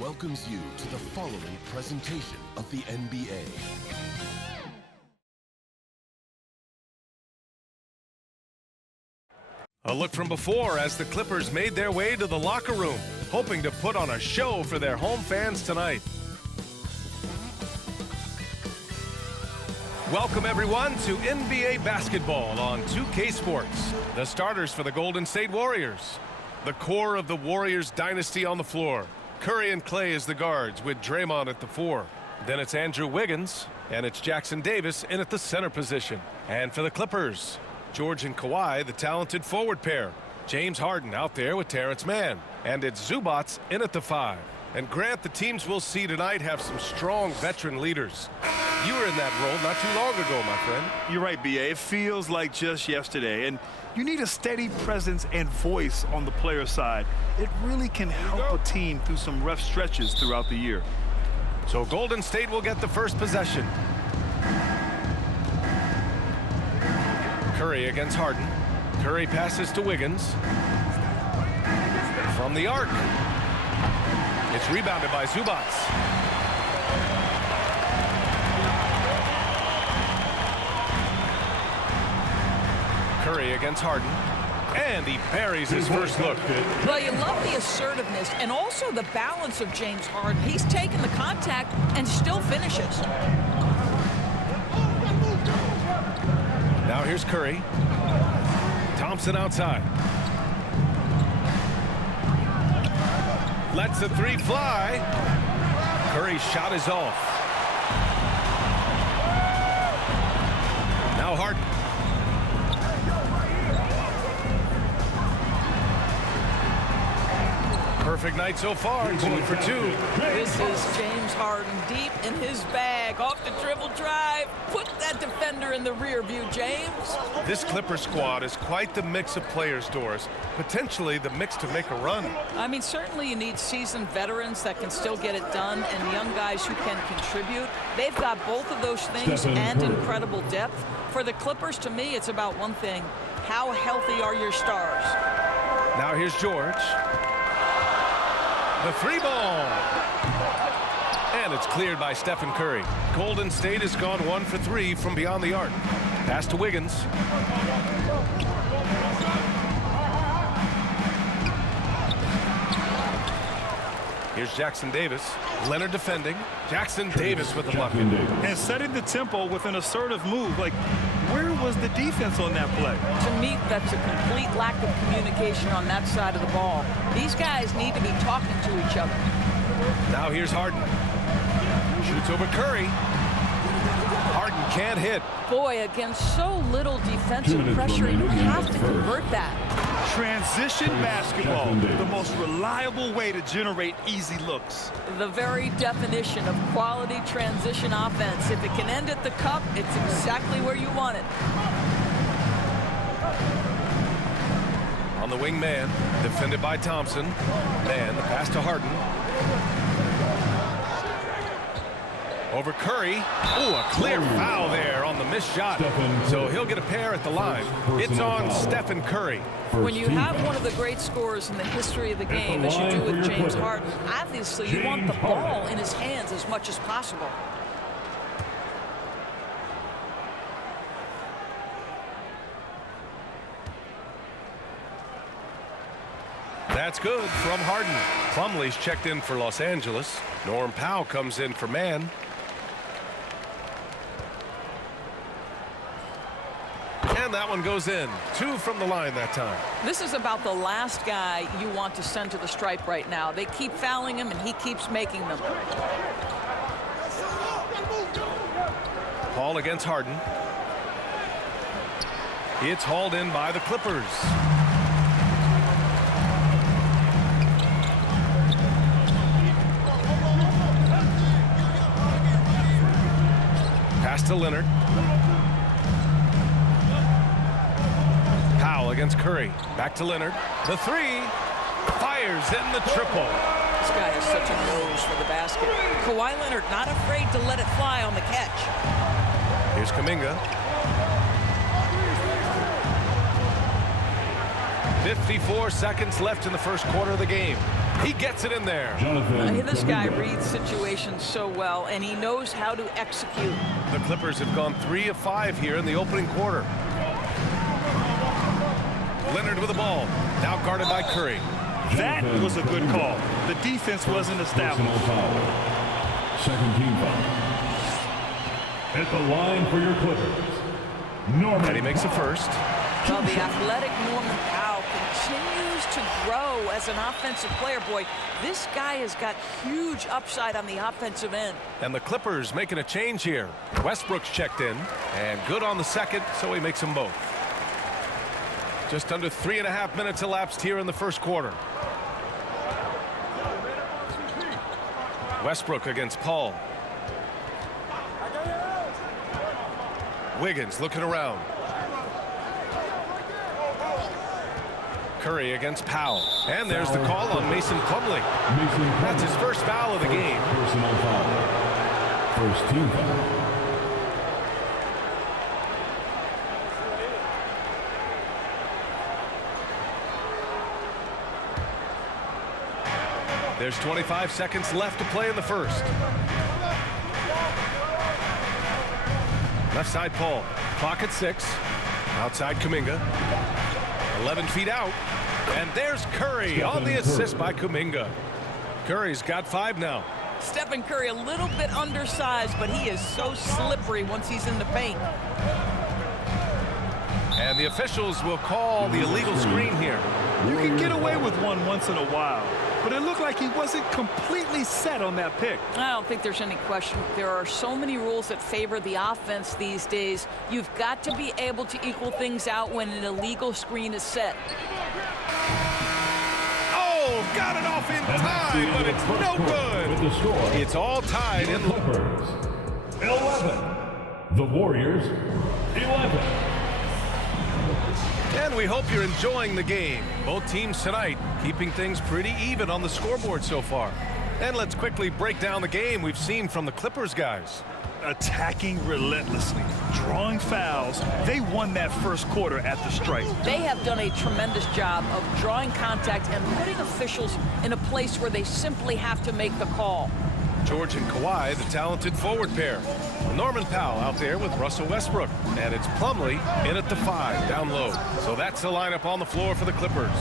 welcomes you to the following presentation of the NBA. A look from before as the Clippers made their way to the locker room, hoping to put on a show for their home fans tonight. Welcome everyone to NBA basketball on 2K Sports. The starters for the Golden State Warriors. The core of the Warriors dynasty on the floor. Curry and Clay as the guards with Draymond at the 4. Then it's Andrew Wiggins and it's Jackson Davis in at the center position. And for the Clippers, George and Kawhi, the talented forward pair. James Harden out there with Terrence Mann. And it's Zubats in at the 5. And Grant, the teams we'll see tonight have some strong veteran leaders. You were in that role not too long ago, my friend. You're right, B.A. It feels like just yesterday. And you need a steady presence and voice on the player side. It really can help a team through some rough stretches throughout the year. So Golden State will get the first possession. Curry against Harden. Curry passes to Wiggins. From the arc. It's rebounded by Zubats. Curry against Harden. And he buries his first look. Well, you love the assertiveness and also the balance of James Harden. He's taken the contact and still finishes. Now here's Curry. Thompson outside. Lets the 3 fly. Curry's shot is off. Now Harden. Perfect night so far, 2 for 2. This is James Harden deep in his bag. Off the dribble drive. Put that defender in the rear view, James. This Clipper squad is quite the mix of players, Doris. Potentially the mix to make a run. I mean, certainly you need seasoned veterans that can still get it done and young guys who can contribute. They've got both of those things and incredible depth. For the Clippers, to me, it's about one thing. How healthy are your stars? Now here's George. The 3 ball. And it's cleared by Stephen Curry. Golden State has gone 1 for 3 from beyond the arc. Pass to Wiggins. Here's Jackson Davis. Leonard defending. Jackson Davis with the block. And setting the tempo with an assertive move. Like, where was the defense on that play? To me, that's a complete lack of communication on that side of the ball. These guys need to be talking to each other. Now here's Harden. Shoots over Curry. Harden can't hit. Boy, against so little defensive pressure, you have to convert that. Transition basketball, the most reliable way to generate easy looks. The very definition of quality transition offense. If it can end at the cup, it's exactly where you want it. On the wing man, defended by Thompson. Man, the pass to Harden. Over Curry. Ooh, a clear foul there on the missed shot. So he'll get a pair at the line. It's on Stephen Curry. When you have one of the great scorers in the history of the game, as you do with James Harden, obviously you want the ball in his hands as much as possible. That's good from Harden. Plumlee's checked in for Los Angeles. Norm Powell comes in for Man. And that one goes in. 2 from the line that time. This is about the last guy you want to send to the stripe right now. They keep fouling him, and he keeps making them. Paul against Harden. It's hauled in by the Clippers. Pass to Leonard. Powell against Curry. Back to Leonard. The 3. Fires in the triple. This guy has such a nose for the basket. Kawhi Leonard not afraid to let it fly on the catch. Here's Kuminga. 54 seconds left in the first quarter of the game. He gets it in there. This guy reads situations so well, and he knows how to execute. The Clippers have gone 3 of 5 here in the opening quarter. Leonard with the ball. Now guarded by Curry. That was a good call. The defense wasn't established. Second team foul. At the line for your Clippers, Norman. And he makes the first. Well, the athletic Norman Powell continues to grow as an offensive player. Boy, this guy has got huge upside on the offensive end. And the Clippers making a change here. Westbrook's checked in, and good on the second, so he makes them both. Just under 3.5 minutes elapsed here in the first quarter. Westbrook against Paul. Wiggins looking around. Curry against Powell. And there's the call on Mason Plumlee. That's his first foul of the game. Personal foul. First team foul. There's 25 seconds left to play in the first. Left side Paul. Clock at 6. Outside Kuminga. 11 feet out. And there's Curry on the assist by Kuminga. Curry's got 5 now. Stephen Curry a little bit undersized, but he is so slippery once he's in the paint. And the officials will call the illegal screen here. You can get away with one once in a while, but it looked like he wasn't completely set on that pick. I don't think there's any question. There are so many rules that favor the offense these days. You've got to be able to equal things out when an illegal screen is set. Oh, got it off in time, but it's no good. With the score, It's all tied in. Clippers 11. The Warriors 11. And we hope you're enjoying the game. Both teams tonight keeping things pretty even on the scoreboard so far. And let's quickly break down the game we've seen from the Clippers guys. Attacking relentlessly, drawing fouls. They won that first quarter at the stripe. They have done a tremendous job of drawing contact and putting officials in a place where they simply have to make the call. George and Kawhi, the talented forward pair. Norman Powell out there with Russell Westbrook. And it's Plumlee in at the 5, down low. So that's the lineup on the floor for the Clippers.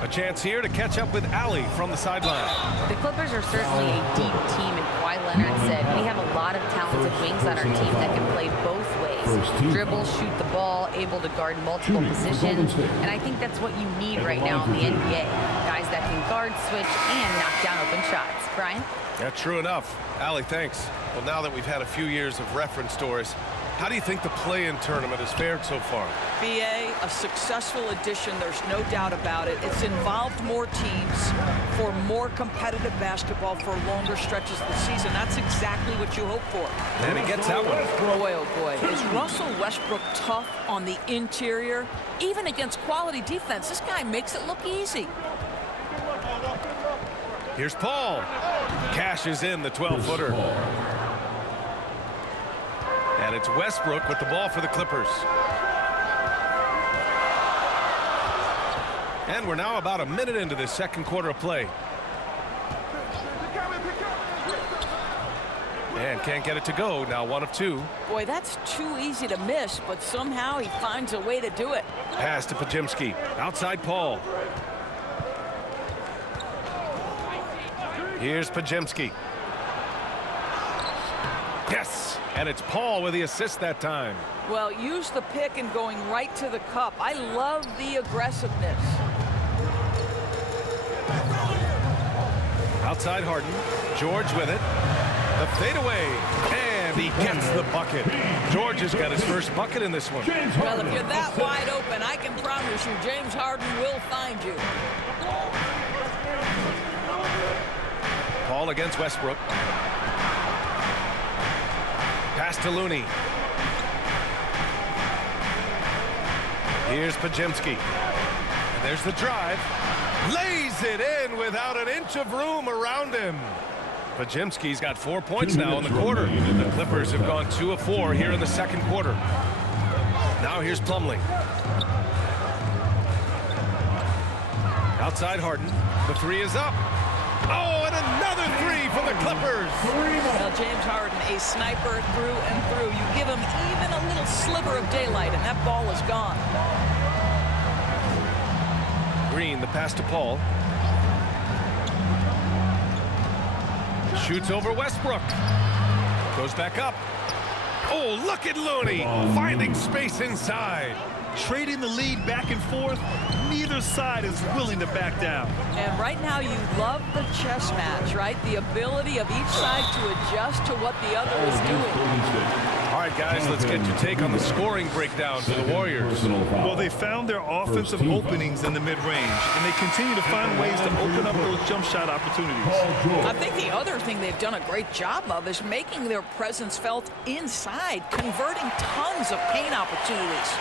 A chance here to catch up with Allie from the sideline. The Clippers are certainly a deep team, and Kawhi Leonard said, we have a lot of talented wings on our team that can play both ways. Dribble, shoot the ball, able to guard multiple positions. And I think that's what you need right now in the NBA. Guys that can guard, switch, and knock down open shots. Brian? Yeah, true enough. Allie, thanks. Well, now that we've had a few years of reference stories, how do you think the play-in tournament has fared so far? BA, a successful addition, there's no doubt about it. It's involved more teams for more competitive basketball for longer stretches of the season. That's exactly what you hope for. And he gets that one. Boy, oh boy. Is Russell Westbrook tough on the interior? Even against quality defense, this guy makes it look easy. Here's Paul. Cashes in the 12-footer. And it's Westbrook with the ball for the Clippers. And we're now about a minute into this second quarter of play. And can't get it to go. Now 1 of 2. Boy, that's too easy to miss, but somehow he finds a way to do it. Pass to Podziemski. Outside Paul. Here's Podziemski. Yes, and it's Paul with the assist that time. Well, use the pick and going right to the cup. I love the aggressiveness. Outside Harden. George with it. The fadeaway. And he gets the bucket. George has got his first bucket in this one. Well, if you're that wide open, I can promise you James Harden will find you. Paul against Westbrook. Pass to Looney. Here's Podziemski. And there's the drive. Lays it in without an inch of room around him. Podziemski's got 4 points now in the quarter. The Clippers have gone 2 of 4 here in the second quarter. Now here's Plumlee. Outside Harden. The 3 is up. Oh, and another three for the Clippers. Well, James Harden, a sniper through and through. You give him even a little sliver of daylight, and that ball is gone. Green, the pass to Paul. Shoots over Westbrook. Goes back up. Oh, look at Looney finding space inside. Trading the lead back and forth, neither side is willing to back down. And right now you love the chess match, right? The ability of each side to adjust to what the other is doing. All right, guys, let's get your take on the scoring breakdown for the Warriors. Well, they found their offensive openings in the mid-range, and they continue to find ways to open up those jump shot opportunities. I think the other thing they've done a great job of is making their presence felt inside, converting tons of paint opportunities.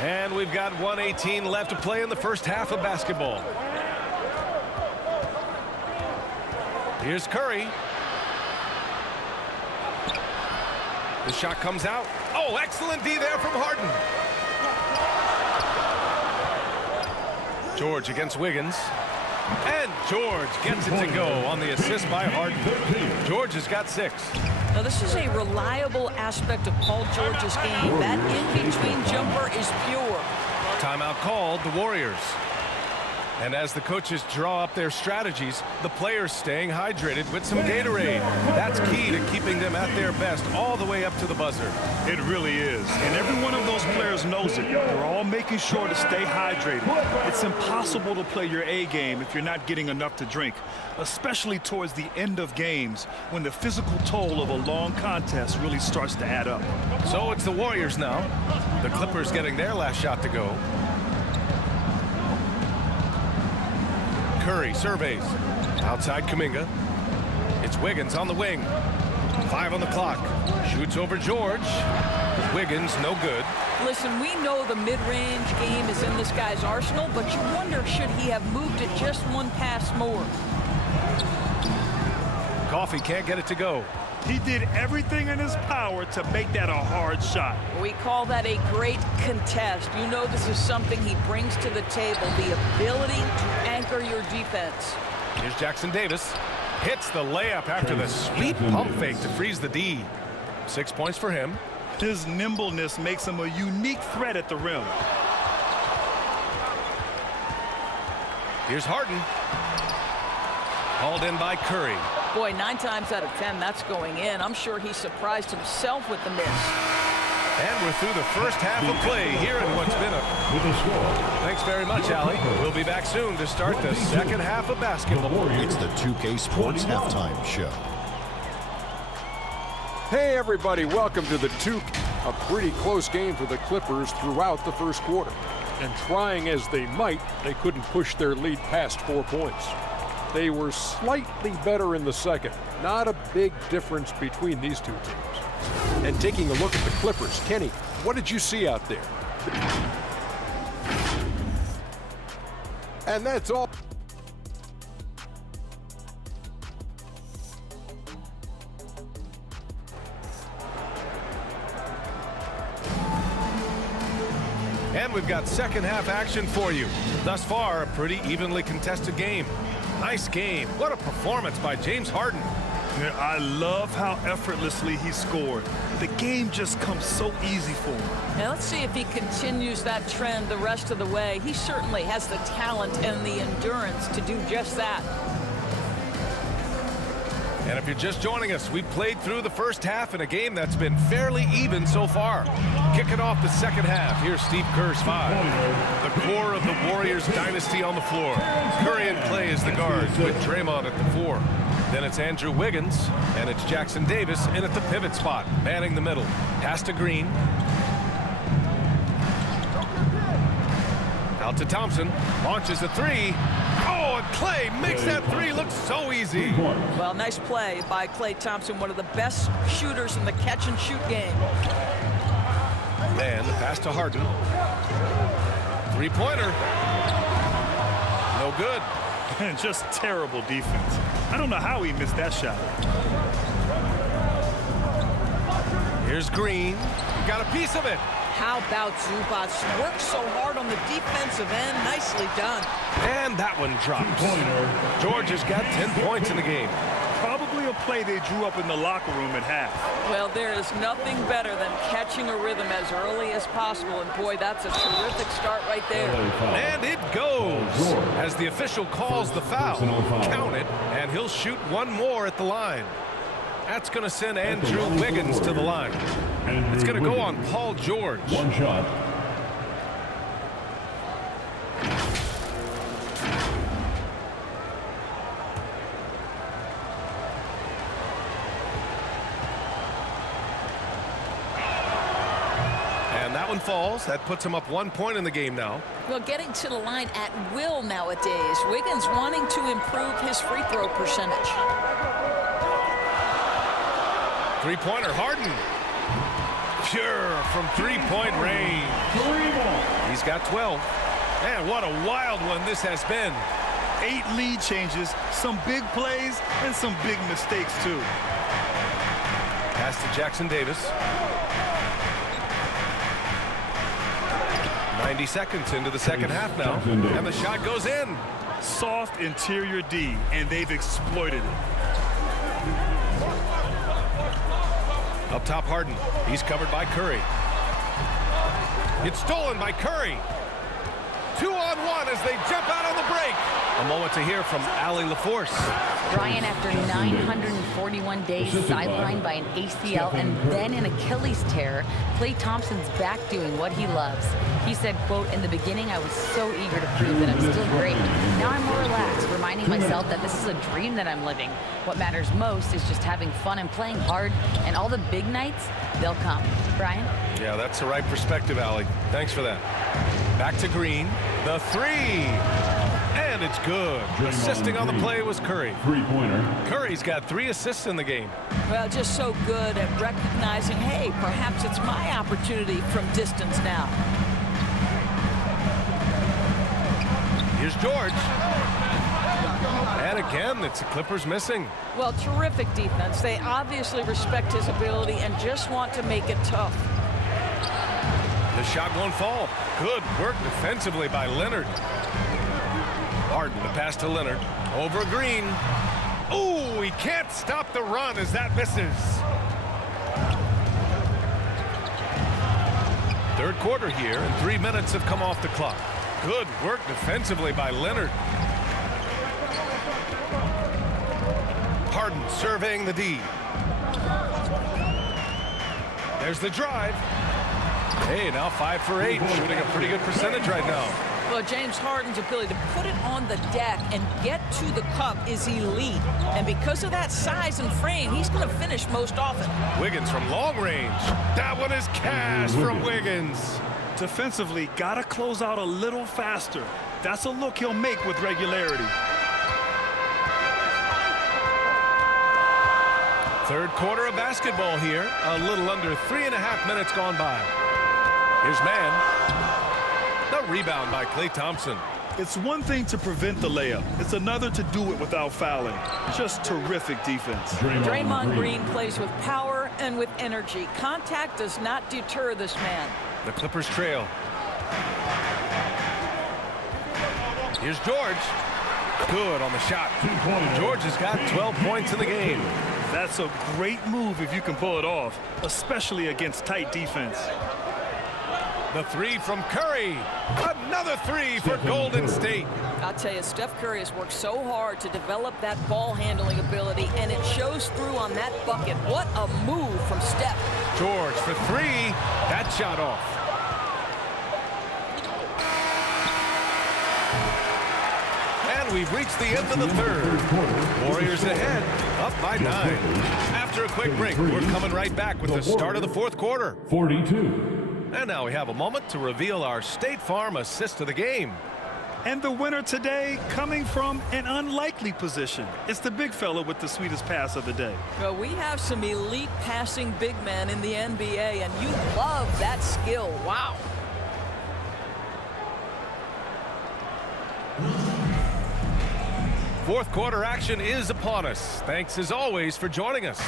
And we've got 1:18 left to play in the first half of basketball. Here's Curry. The shot comes out. Oh, excellent D there from Harden. George against Wiggins. And George gets it to go on the assist by Harden. George has got 6. Now, this is a reliable aspect of Paul George's game. That in-between jumper is pure. Timeout called, the Warriors. And as the coaches draw up their strategies, the players staying hydrated with some Gatorade. That's key to keeping them at their best all the way up to the buzzer. It really is. And every one of those players knows it. They're all making sure to stay hydrated. It's impossible to play your A game if you're not getting enough to drink, especially towards the end of games when the physical toll of a long contest really starts to add up. So it's the Warriors now. The Clippers getting their last shot to go. Curry surveys. Outside Kuminga. It's Wiggins on the wing. 5 on the clock. Shoots over George. Wiggins, no good. Listen, we know the mid-range game is in this guy's arsenal, but you wonder, should he have moved it just one pass more? Coffee can't get it to go. He did everything in his power to make that a hard shot. We call that a great contest. You know this is something he brings to the table, the ability to anchor your defense. Here's Jackson Davis. Hits the layup after the sweet pump fake to freeze the D. 6 points for him. His nimbleness makes him a unique threat at the rim. Here's Harden. Called in by Curry. Boy, 9 times out of 10, that's going in. I'm sure he surprised himself with the miss. And we're through the first half of play here in what's been a... Thanks very much, Allie. We'll be back soon to start the second half of basketball. It's the 2K Sports Halftime Show. Hey, everybody. Welcome to the a pretty close game for the Clippers throughout the first quarter. And trying as they might, they couldn't push their lead past 4 points. They were slightly better in the second. Not a big difference between these two teams. And taking a look at the Clippers, Kenny, what did you see out there? And that's all. And we've got second half action for you. Thus far, a pretty evenly contested game. Nice game. What a performance by James Harden. Yeah, I love how effortlessly he scored. The game just comes so easy for him. Now let's see if he continues that trend the rest of the way. He certainly has the talent and the endurance to do just that. And if you're just joining us, we played through the first half in a game that's been fairly even so far. Kicking off the second half, here's Steve Kerr's 5. The core of the Warriors dynasty on the floor. Curry and Clay as the guards with Draymond at the 4. Then it's Andrew Wiggins, and it's Jackson Davis in at the pivot spot, manning the middle. Pass to Green. Out to Thompson, launches the 3. Oh, and Clay makes that 3 look so easy. Well, nice play by Clay Thompson, one of the best shooters in the catch-and-shoot game. And the pass to Harden. 3-pointer. No good. Just terrible defense. I don't know how he missed that shot. Here's Green. Got a piece of it. How about Zubac? Works so hard on the defensive end. Nicely done. And that one drops. George has got 10 points in the game. Probably a play they drew up in the locker room at half. Well, there is nothing better than catching a rhythm as early as possible. And boy, that's a terrific start right there. And it goes as the official calls the foul. Count it, and he'll shoot one more at the line. That's going to send Andrew Wiggins to the line. It's going to go on Paul George. One shot. And that one falls. That puts him up 1 point in the game now. Well, getting to the line at will nowadays. Wiggins wanting to improve his free throw percentage. Three-pointer, Harden. Pure from three-point range. He's got 12. Man, what a wild one this has been. 8 lead changes, some big plays, and some big mistakes, too. Pass to Jackson Davis. 90 seconds into the second half now. And the shot goes in. Soft interior D, and they've exploited it. Up top, Harden. He's covered by Curry. It's stolen by Curry. 2-on-1 as they jump out on the break. A moment to hear from Allie LaForce. Brian, after 941 days sidelined by an ACL and then an Achilles tear, Klay Thompson's back doing what he loves. He said, quote, "In the beginning, I was so eager to prove that I'm still great. Now I'm more relaxed, reminding myself that this is a dream that I'm living. What matters most is just having fun and playing hard, and all the big nights, they'll come." Brian? Yeah, that's the right perspective, Allie. Thanks for that. Back to Green. The three. And it's good. Assisting on the play was Curry. Three-pointer. Curry's got 3 assists in the game. Well, just so good at recognizing, hey, perhaps it's my opportunity from distance now. Here's George. And again, it's the Clippers missing. Well, terrific defense. They obviously respect his ability and just want to make it tough. The shot won't fall. Good work defensively by Leonard. Harden, the pass to Leonard. Over Green. Ooh, he can't stop the run as that misses. Third quarter here, and 3 minutes have come off the clock. Good work defensively by Leonard. Harden surveying the D. There's the drive. Hey, now 5 for 8, shooting a pretty good percentage right now. Well, James Harden's ability to put it on the deck and get to the cup is elite. And because of that size and frame, he's going to finish most often. Wiggins from long range. That one is cash from Wiggins. Defensively, got to close out a little faster. That's a look he'll make with regularity. Third quarter of basketball here. A little under 3.5 minutes gone by. Here's man. The rebound by Klay Thompson. It's one thing to prevent the layup. It's another to do it without fouling. Just terrific defense. Draymond Green plays with power and with energy. Contact does not deter this man. The Clippers trail. Here's George. Good on the shot. George has got 12 points in the game. That's a great move if you can pull it off, especially against tight defense. The three from Curry. Another three for Golden State. I'll tell you, Steph Curry has worked so hard to develop that ball handling ability, and it shows through on that bucket. What a move from Steph. George for 3. That shot off. And we've reached the end of the third. Warriors ahead, up by 9. After a quick break, we're coming right back with the start of the fourth quarter. 42. And now we have a moment to reveal our State Farm assist of the game. And the winner today coming from an unlikely position. It's the big fella with the sweetest pass of the day. Well, we have some elite passing big men in the NBA, and you love that skill. Wow. Fourth quarter action is upon us. Thanks as always for joining us.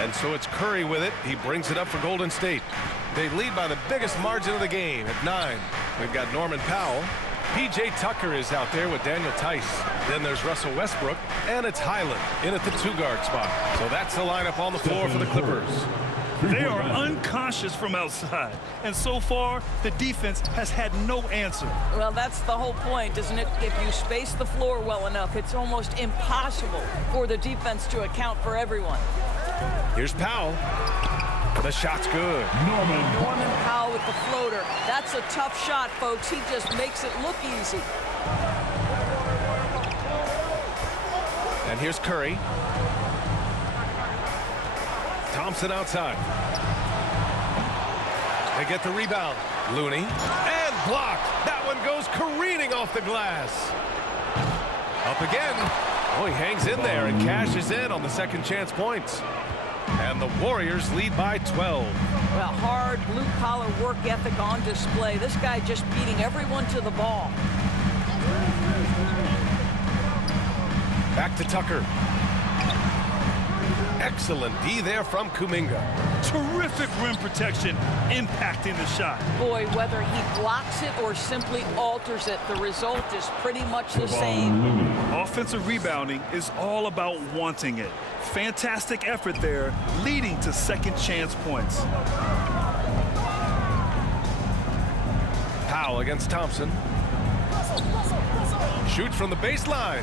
And so it's Curry with it. He brings it up for Golden State. They lead by the biggest margin of the game at 9. We've got Norman Powell. P.J. Tucker is out there with Daniel Tice. Then there's Russell Westbrook, and it's Highland in at the 2-guard spot. So that's the lineup on the floor for the Clippers. They are unconscious from outside, and so far the defense has had no answer. Well, that's the whole point, isn't it? If you space the floor well enough, it's almost impossible for the defense to account for everyone. Here's Powell. The shot's good. Norman Powell with the floater. That's a tough shot, folks. He just makes it look easy. And here's Curry. Thompson outside. They get the rebound. Looney. And blocked. That one goes careening off the glass. Up again. Oh, he hangs in there and cashes in on the second chance points. And the Warriors lead by 12. Well, hard blue-collar work ethic on display. This guy just beating everyone to the ball. Back to Tucker. Excellent D there from Kuminga. Terrific rim protection impacting the shot. Boy, whether he blocks it or simply alters it, the result is pretty much the same. Offensive rebounding is all about wanting it. Fantastic effort there, leading to second chance points. Powell against Thompson. Shoots from the baseline.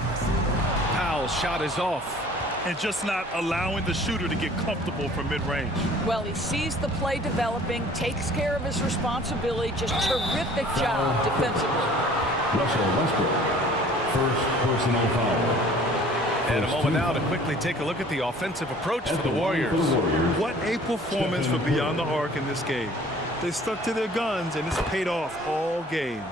Powell's shot is off. And just not allowing the shooter to get comfortable from mid-range. Well, he sees the play developing, takes care of his responsibility. Just terrific job defensively. Russell Westbrook, first personal foul. And a moment now to quickly take a look at the offensive approach for the Warriors. What a performance for beyond the arc in this game. They stuck to their guns, and it's paid off all game.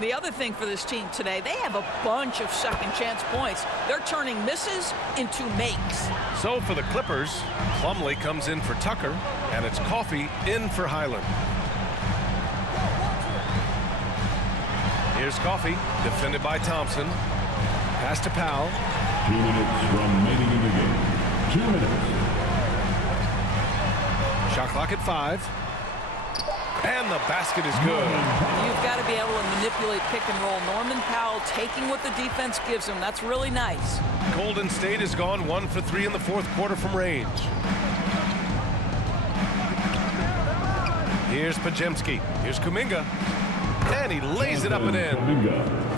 The other thing for this team today, they have a bunch of second chance points. They're turning misses into makes. So for the Clippers, Plumlee comes in for Tucker, and it's Coffey in for Highland. Here's Coffey, defended by Thompson. Pass to Powell. 2 minutes remaining in the game. 2 minutes. Shot clock at 5. And the basket is good. You've got to be able to manipulate pick and roll. Norman Powell taking what the defense gives him. That's really nice. Golden State has gone 1 for 3 in the fourth quarter from range. Here's Pajemski. Here's Kuminga. And he lays it up and in.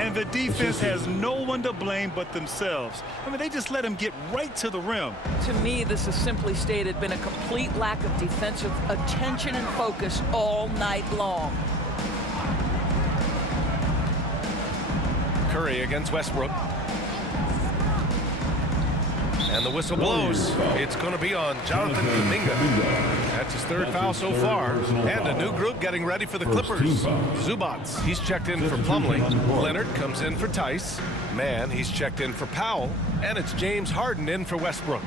And the defense has no one to blame but themselves. I mean, they just let him get right to the rim. To me, this has simply stated been a complete lack of defensive attention and focus all night long. Curry against Westbrook. And the whistle blows. It's going to be on Jonathan Kuminga. That's his third foul so far. And a new group getting ready for the Clippers. Zubats, he's checked in for Plumlee. Leonard comes in for Tice. Mann, he's checked in for Powell. And it's James Harden in for Westbrook.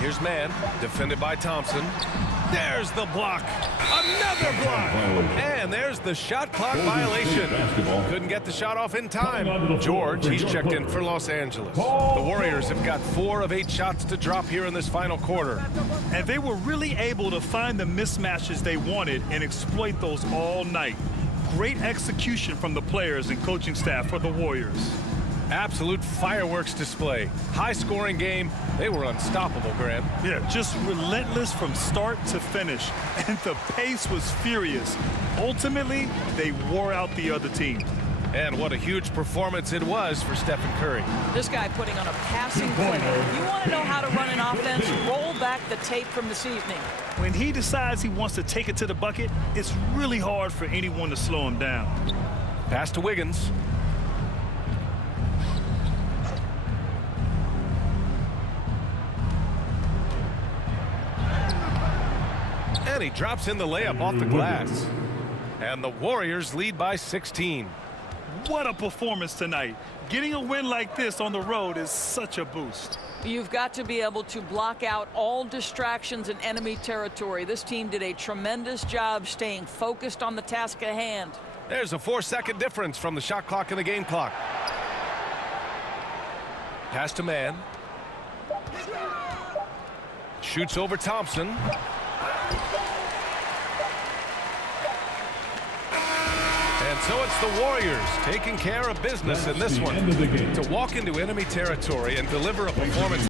Here's Mann, defended by Thompson. There's the block. Another block. And there's the shot clock violation. Couldn't get the shot off in time. George, he's checked in for Los Angeles. The Warriors have got 4 of 8 shots to drop here in this final quarter. And they were really able to find the mismatches they wanted and exploit those all night. Great execution from the players and coaching staff for the Warriors. Absolute fireworks display. High-scoring game. They were unstoppable, Grant. Yeah, just relentless from start to finish. And the pace was furious. Ultimately, they wore out the other team. And what a huge performance it was for Stephen Curry. This guy putting on a passing clinic. If you want to know how to run an offense, roll back the tape from this evening. When he decides he wants to take it to the bucket, it's really hard for anyone to slow him down. Pass to Wiggins. And he drops in the layup off the glass. And the Warriors lead by 16. What a performance tonight. Getting a win like this on the road is such a boost. You've got to be able to block out all distractions in enemy territory. This team did a tremendous job staying focused on the task at hand. There's a 4-second difference from the shot clock and the game clock. Pass to Mann. Shoots over Thompson. And so it's the Warriors taking care of business in this one. To walk into enemy territory and deliver a performance